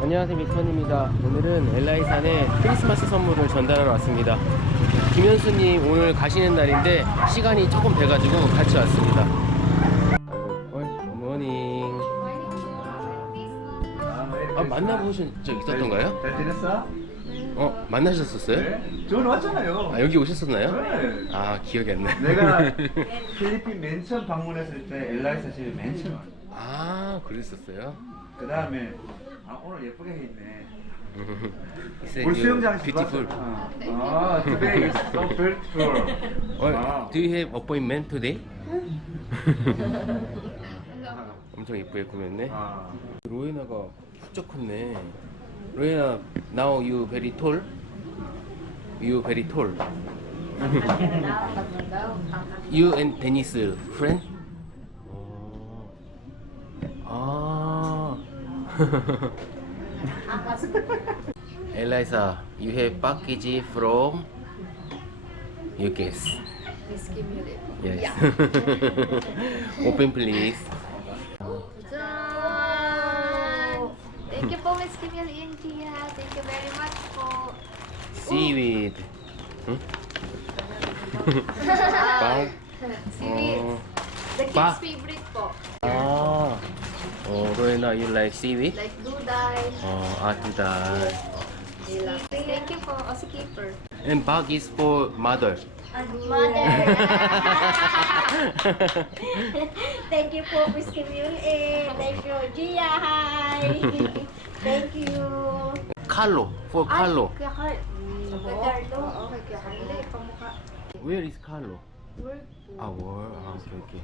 안녕하세요 미스터입니다 오늘은 엘라이산에 크리스마스 선물을 전달하러 왔습니다 김현수님 오늘 가시는 날인데 시간이 조금 돼가지고 같이 왔습니다 굿모닝 아 만나보신 적 있었던가요? 잘 지냈어? 어 만나셨었어요? 네? 저는 왔잖아요. 아 여기 오셨었나요? 네. 아 기억이 안 나요 내가 필리핀 맨 처음 방문했을 때 엘라이사 집에 맨 처음. 아 그랬었어요? 그 다음에 아 오늘 예쁘게 해있네. It's a 물 new 수영장 beautiful 아, 아, today is so beautiful. Well, 아. do you have appointment today? 엄청 예쁘게 꾸몄네 아, 로에나가 훌쩍 컸네. 로에나, now you very tall. You very tall. you and Dennis friend? Eliza, you have package from guess. Please give me the Yes. Open please. Thank you po, Miss Kimil India. Thank you very much for Seaweed. Hmm? Bye. Seaweed. Oh. The kids' favorite po. Ah. Oh, right now you like seaweed? Like dudai. Oh, ah, dudai. Thank you for us keeper. And bag is for mother. Mother. Thank you for Whiskey Mule. Thank you, Gia. Hi. Thank you. Carlo, for Carlo. Oh, where is Carlo? Work. Ah, work. Ah, okay, okay.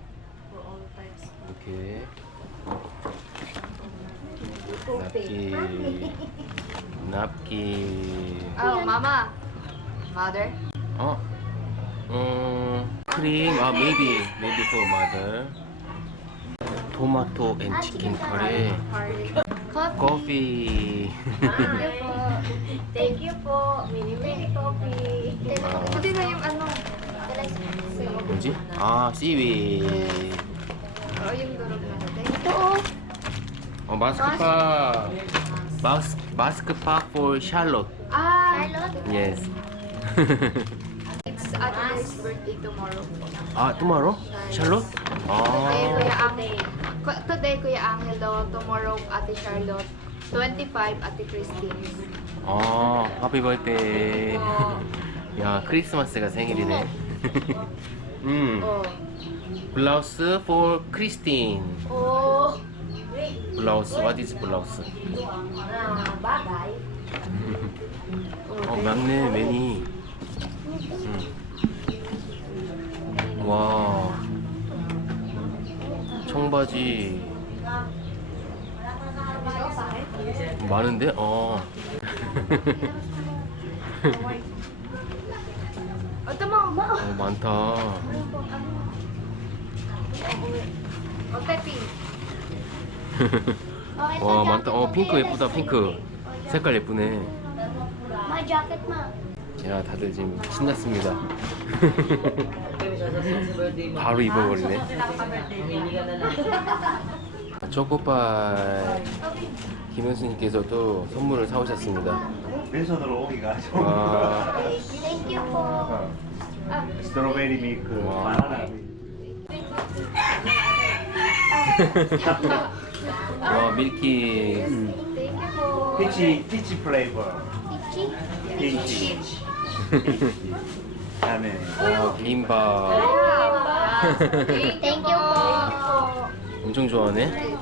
For all types. Okay. Napkin. Napkin. Oh, mama. Mother. Oh. Um, cream. Ah, maybe. Maybe for mother. Tomato and chicken curry. Carly. Coffee. Coffee. Thank you po. Thank you po. Mini mini coffee. Hindi na yung ano. 뭐지? 아, seaweed. Oo, yung durog na. Thank you. Oh. 어, 마스크 팍. 마스, 마스크 팍 for Charlotte. Ah, Charlotte. Yes. it's Ate birthday tomorrow. 아, tomorrow? Charlotte? Today, 아. Kuya Angel. Ku- Today, Kuya Angel daw. Tomorrow, Ate Charlotte. 25, Ate Christine. 아, happy birthday. 야, 크리스마스가 생일이네. 음, Oh. 블라우스 for Christine. Oh. 블라우스, what is 블라우스? Bagay. 어, 막내 매니. 음. 와. 청바지. 많은데? 어. 어, 많다. Pepi. Okay, 와, 많다. 어, 핑크 예쁘다, 핑크. 색깔 예쁘네. My jacket, ma. 야, 다들 지금 신났습니다. 바로 입어버리네. 초코파이. 김현수님께서도 선물을 사오셨습니다. 왼손으로 오기가 좀. 와. Thank you po. 어. 스트로베리 밀크, 와. 바나나. 와, 밀키. You po. 피치, 피치 플레이버. Peachy. 피치. 다음에. Ah, Thank you po. 엄청 좋아하네. Thank you.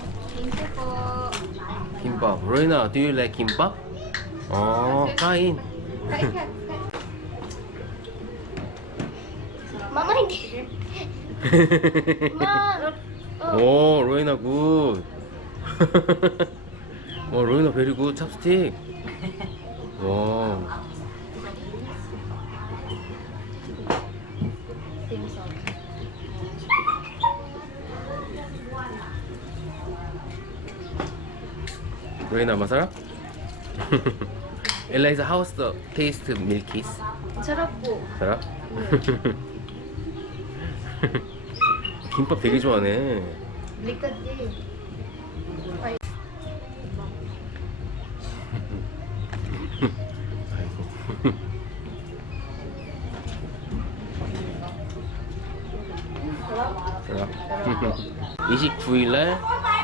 김밥. 로이나, do you like 김밥? 어, 파인. Mama. 오, 로이나 굿. 와, 로이나 베리 굿. 찹스틱. 와. 로이나 마사라? 엘라이자 하우스 테이스트 밀키스. Po. 알아? 김밥 되게 좋아하네. Eh. 아이고. 29일날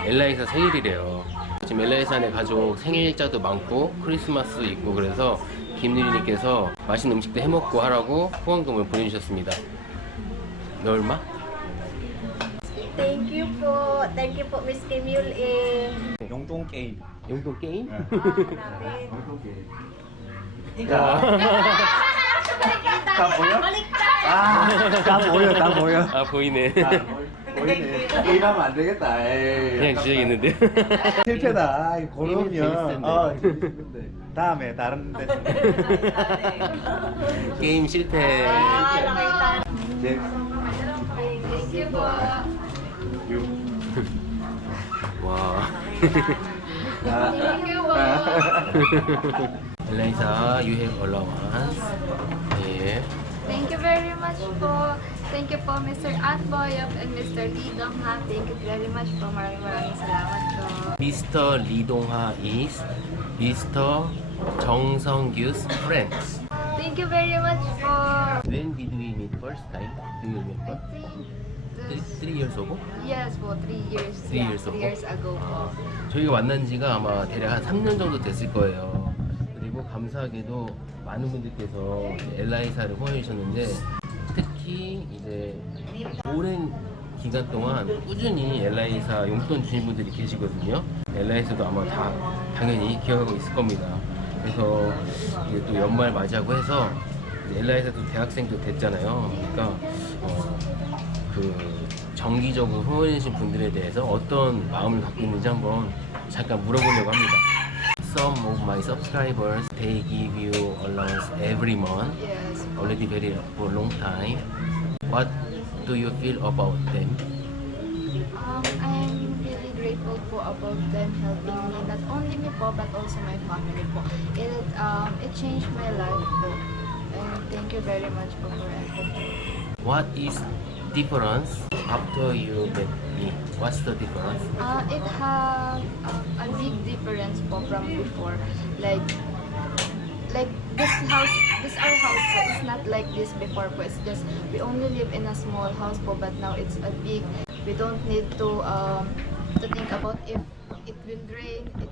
엘라이사 생일이래요. 지금 엘라이사네 가족 생일자도 많고 크리스마스 있고 그래서 김유리님께서 맛있는 음식도 해먹고 하라고 후원금을 보내주셨습니다. 너 얼마? Thank you po. Thank you po, Miss Kim Yul eh. 용돈 게임. 용돈 게임? Natin. 용돈 게임. 야. 다 보여? 아, 다 보여, 다 보여. 아 보이네. 아, 보이네. 게임하면 안 되겠다. 에이. 그냥 주저있는데. 실패다. 아이, 게임은 재밌던데. 고르면. 어, 재밌는데. 다음에 다른 데. 게임 실패. You po. 와. Thank you po. 엘라이사 유행 allowance. 예. Thank you very much po. Thank you po Mr. Anboyop and Mr. Lee Dong Ha. Thank you very much po. Maraming maraming salamat po. Mr. 리동하 is Mr. 정성규's friend. Thank you very much po. When did we meet first time? Do you I remember? think Three, three years ago? yes po, three years. Three yeah, years three ago? years ago po. 저희가 만난 지가 아마 대략 한 3년 정도 됐을 거예요. 그리고 감사하게도 많은 분들께서 엘라이사를 후원해 주셨는데 특히 이제 오랜 기간 동안 꾸준히 엘라이사 용돈 주신 분들이 계시거든요. 엘라이사도 아마 다 당연히 기억하고 있을 겁니다. 그래서 이제 또 연말 맞이하고 해서 엘라이사도 대학생도 됐잖아요. 그러니까 어, 그 정기적으로 후원해주신 분들에 대해서 어떤 마음을 갖고 있는지 한번 잠깐 물어보려고 합니다. Some of my subscribers they give you allowance every month Yes already very for a long time. What do you feel about them? Um, I'm really grateful po about them helping me, not only me po, but also my family po. It, um, it changed my life po. And thank you very much po for everything. What is difference after you met me? What's the difference? Uh, it have um, a big difference po from before. Like, like this house, this our house po, it's not like this before po. It's just, we only live in a small house po, but now it's a big, we don't need to, um, to think about if it will rain, it,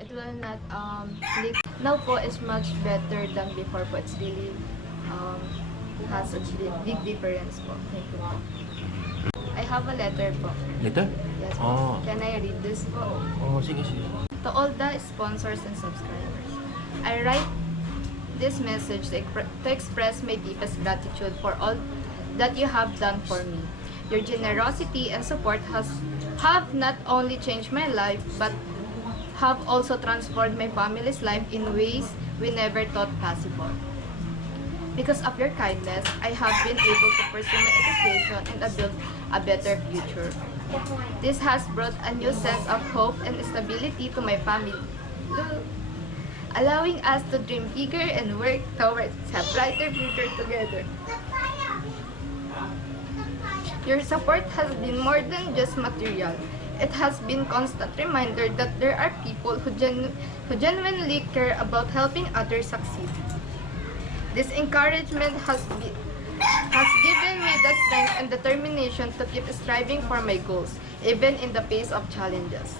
it will not um, leak. Now po is much better than before po. It's really um, has such a big difference po. Thank you. I have a letter po. Later? Yes. Oh. Can I read this po? Oh, sige, sige. To all the sponsors and subscribers, I write this message to, expre- to express my deepest gratitude for all that you have done for me. Your generosity and support has have not only changed my life but have also transformed my family's life in ways we never thought possible. Because of your kindness, I have been able to pursue my education and build a better future. This has brought a new sense of hope and stability to my family, allowing us to dream bigger and work towards a brighter future together. Your support has been more than just material. It has been constant reminder that there are people who, genu- who genuinely care about helping others succeed. This encouragement has has given me the strength and determination to keep striving for my goals, even in the face of challenges.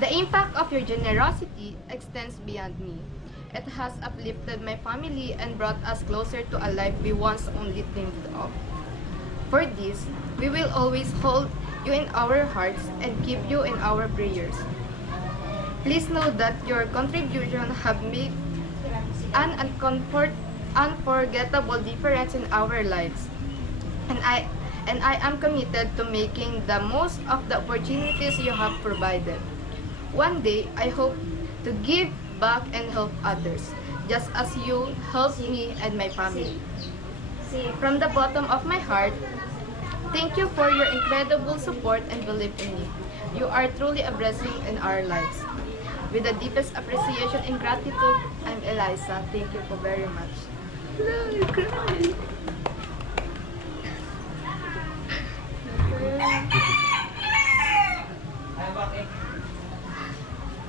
The impact of your generosity extends beyond me. It has uplifted my family and brought us closer to a life we once only dreamed of. For this, we will always hold you in our hearts and keep you in our prayers. Please know that your contribution have made an uncomfort, unforgettable difference in our lives. And I and I am committed to making the most of the opportunities you have provided. One day, I hope to give back and help others, just as you helped me and my family. From the bottom of my heart, thank you for your incredible support and belief in me. You are truly a blessing in our lives. With the deepest appreciation and gratitude, I'm Eliza. Thank you for very much. Hello, you cry.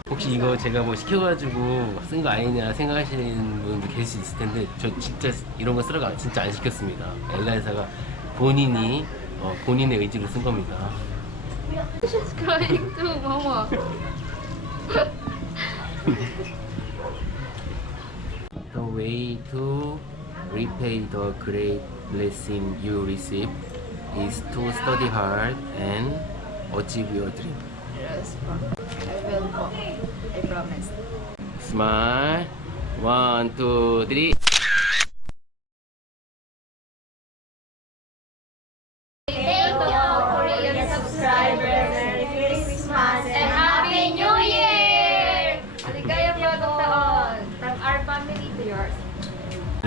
혹시 이거 제가 뭐 시켜가지고 쓴 거 아니냐 생각하시는 분도 계실 수 있을 텐데 저 진짜 이런 거 쓰라고 진짜 안 시켰습니다. 엘라이사가 본인이 어, 본인의 의지로 쓴 겁니다. She's crying too, Mama. The way to repay the great blessing you receive is to study hard and achieve your dream. Yes. I will. I promise. Smile. One, two, three.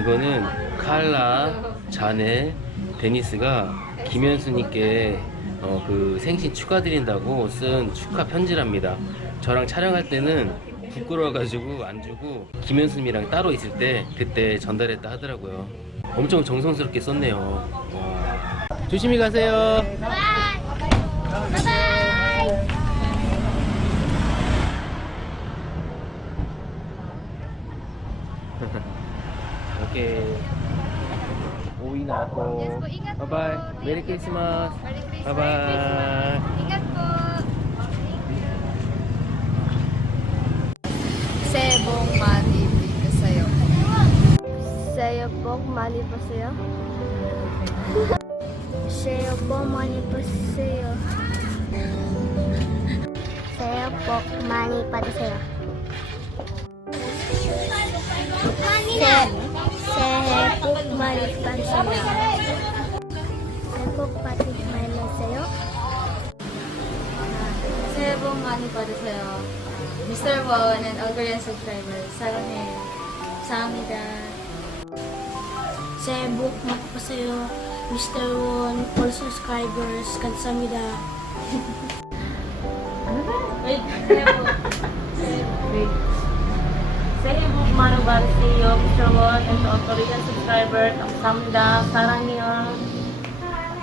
이거는 칼라, 자넬, 데니스가 김현수님께 어, 그 생신 축하드린다고 쓴 축하 편지랍니다. 저랑 촬영할 때는 부끄러워가지고 안 주고 김현수님이랑 따로 있을 때 그때 전달했다 하더라고요. 엄청 정성스럽게 썼네요. 와. 조심히 가세요. Okay. Uwi na ako. Yes po, ingat Bye-bye. po. Merry Thank Merry Christmas. Bye-bye. Merry Christmas. Ingat po. Sebong mali dito sa'yo. Sa'yo po, mali po sa'yo. Sa'yo po, mali po sa'yo. Sa'yo po, mali pa sa'yo. Sa'yo money para sa Mr. Won and all Korean subscribers. Saranghe, Samida. Sa bookmark pa sa'yo, Mr. Won, all subscribers, kansamida. ano ba? Wait, Wait. Facebook, Maruban Siyong, Shawon, and to all Korean subscribers, Kamsamda, Sarang Yung,